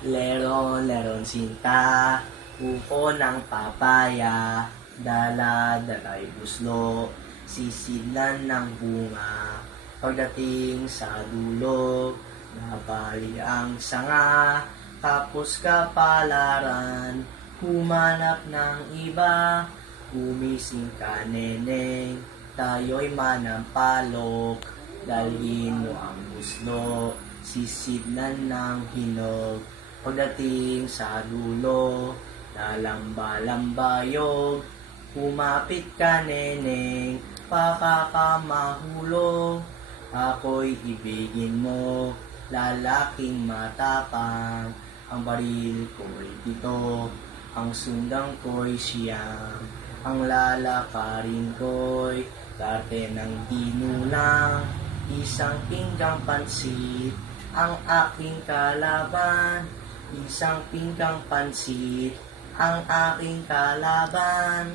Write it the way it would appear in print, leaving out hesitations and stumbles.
Leron, leron sinta, upo ng papaya, dala-dala'y buslo, sisidlan ng bunga. Pagdating sa dulo, nabali ang sanga, tapos kapalaran, humanap ng iba, gumising ka neneng, tayo'y manampalok, dalhin mo ang buslo, sisidlan ng hinog. Pagdating sa dulo, lalamba-lambayog, humapit ka neneng, pakakamahulog. Ako'y ibigin mo, lalaking matapang, ang baril ko'y pito, ang sundang ko'y siyam, ang lalakarin ko'y karte ng ginulang, isang pinggang pansit, ang aking kalaban, isang pinggang pansit, ang aking kalaban.